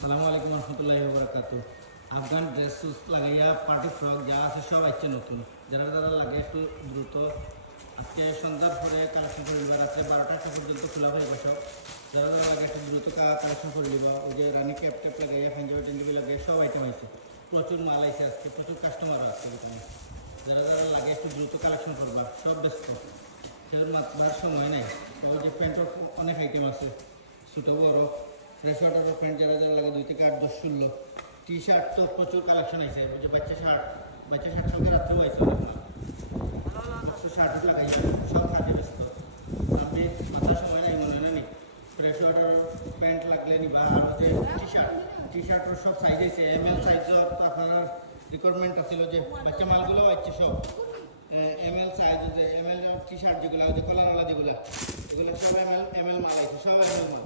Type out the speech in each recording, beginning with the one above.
সালামু আলাইকুম রহমতুল্লাহি ওয়া বারাকাতুহু। আফগান ড্রেস সুস লাগাইয়া পার্টি ফ্রক যা আছে সব আসছে নতুন। যারা যারা লাগে একটু দ্রুত আজকে সন্ধ্যার পরে কালেকশন করে নিবা, রাত্রে 12টা পর্যন্ত খোলা হয়ে বসো। যারা যারা লাগে একটু দ্রুত কালেকশন করে নিবা। ওই যে রানী ক্যাপ ট্যাপ লাগাইয়া পাঞ্জাবি টাঞ্জাবি লাগে সব আইটেম আছে, প্রচুর মাল আছে আজকে, প্রচুর কাস্টমারও আসছে দোকানে। যারা যারা লাগে একটু দ্রুত কালেকশন করবা, সব ব্যস্ত, কেউ মাতবার সময় নাই। তো ওই যে প্যান্টও অনেক আইটেম আছে, ছোটো বড় ফ্রেশ ওয়াটারের প্যান্ট যারা যারা লাগে 2 থেকে 8, 10, 16। টি শার্ট তো প্রচুর কালেকশন আছে, ওই যে বাচ্চা শার্ট সঙ্গে রাত্রেও আছে অনেকগুলো বক্স শার্ট লাগাই সব কাজে ব্যস্ত। আপনি মাথার সময় নাই মনে হয় নি ফ্রেশ ওয়াটার প্যান্ট লাগলে নিবা। আর হচ্ছে টি শার্টের সব সাইজ আছে, ML সাইজও আপনার রিকোয়ারমেন্ট আছিল যে বাচ্চা মালগুলো আছে সব ML সাইজ, যে ML টি শার্ট যেগুলো যে কলারওয়ালা যেগুলো, এগুলো সব ML মাল আছে, সব ML মাল।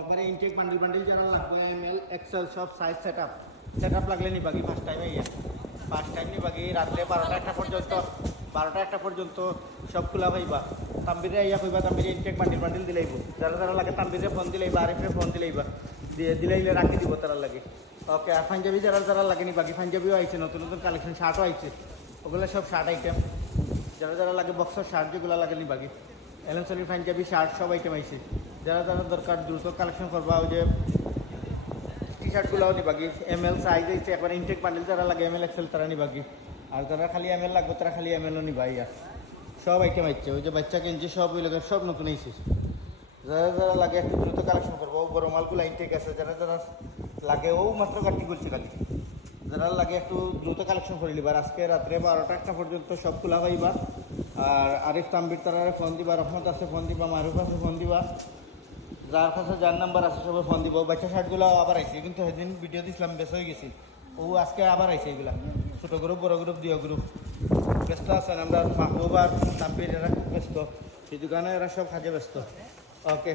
একবারে ইনটেক বান্ডিল যারা লাগবে ML XL সব সাইজ সেট আপ লাগলে নি বাকি ফার্স্ট টাইম নি বাকি রাত্রে 12টা 1টা পর্যন্ত সব খোলা পাইবা। তাম্বিরে ইয়া কইবা, তাম্বিরে ইনটেক বান্ডিল দিলাইব। যারা যারা লাগে তাম্বিরে ফোন দিলাইবা, আরিফে ফোন দিলাইবা, দিলাইলে রাখি দিব তারা লাগে। ওকে, আর পাঞ্জাবি যারা যারা লাগেনি বাকি পাঞ্জাবিও আইছে, নতুন নতুন কালেকশন শার্টও আইছে, ওগুলো সব শার্ট আইটেম। যারা যারা লাগে বক্সর শার্ট যেগুলো লাগেনি বাকি এলএমসলির পাঞ্জাবি শার্ট সব আইটেম আইছে। যারা যারা দরকার দ্রুত কালেকশন করবা। ওই যে টি শার্টগুলোও নিবাগি ML সাইজ আইছে, একবার ইনটেক বান্ডিল যারা লাগে ML XL তারা নিবাগি। আর যারা খালি ML লাগবে তারা খালি MLও নিবা। ইয়া সব আইটেম আইছে, ওই যে বাচ্চা গেঞ্জি সব ওই লাগে সব নতুন আইছে। যারা যারা লাগে একটু দ্রুত কালেকশন করবো। বড় মালগুলো ইনটেক আছে, যারা যারা লাগে ও মাত্র কাটি করছে খালি। যারা লাগে একটু দ্রুত কালেকশন করে নিবা। আজকে রাত্রে 12টা 1টা পর্যন্ত সব খোলা পাইবা। আর আরিফ তাম্বির তারা ফোন দিবা, রহমত আছে ফোন দিবা, মারুফ আছে ফোন দিবা, যার কাছে যার নাম্বার আছে সবাই ফোন দিব। বাচ্চা শার্টগুলো আবার আইছে, কিন্তু সেদিন ভিডিও দিয়েছিলাম বেশ হয়ে গেছি, ও আজকে আবার আইছে। এগুলা ছোটো গ্রুপ বড় গ্রুপ দিয়ে গ্রুপ ব্যস্ত আছেন। আমরা মাহবুব আর তাম্বির এরা খুব ব্যস্ত, সেই দোকানে এরা সব কাজে ব্যস্ত। ওকে,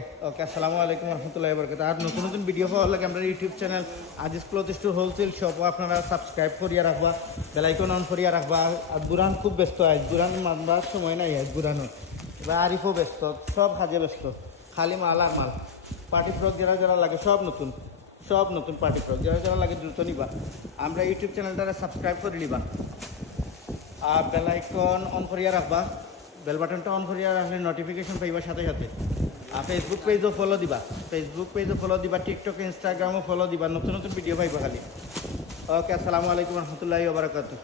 আসসালামু আলাইকুম রহমতুল্লাহি ওয়া বারাকাতুহু। আর নতুন নতুন ভিডিও পাওয়ার লাগে আমরা YouTube channel Aziz cloth store wholesale শপও আপনারা সাবস্ক্রাইব করিয়া রাখবা, বেলাইকন অন করিয়া রাখবা। আর বুরান খুব ব্যস্ত, আজ বুরান মানবার সময় নাই, আজ বুরানোর বা আরিফও ব্যস্ত, সব কাজে ব্যস্ত, খালি মাল আর মাল। পার্টি ফ্রক যারা যারা লাগে সব নতুন পার্টি ফ্রক যারা যারা লাগে দ্রুত নিবা। আমরা ইউটিউব চ্যানেলটা সাবস্ক্রাইব করে নিবা আর বেলাইকন অন করিয়া রাখবা। বেল বাটনটা অন করিয়া রাখলে নোটিফিকেশন পাইবা সাথে সাথে। আর ফেসবুক পেজও ফলো দিবা, টিকটক ইনস্টাগ্রামও ফলো দিবা, নতুন নতুন ভিডিও পাইবা খালি। ওকে, আসসালামু আলাইকুম রহমতুল্লাহি ওয়া বারাকাতুহু।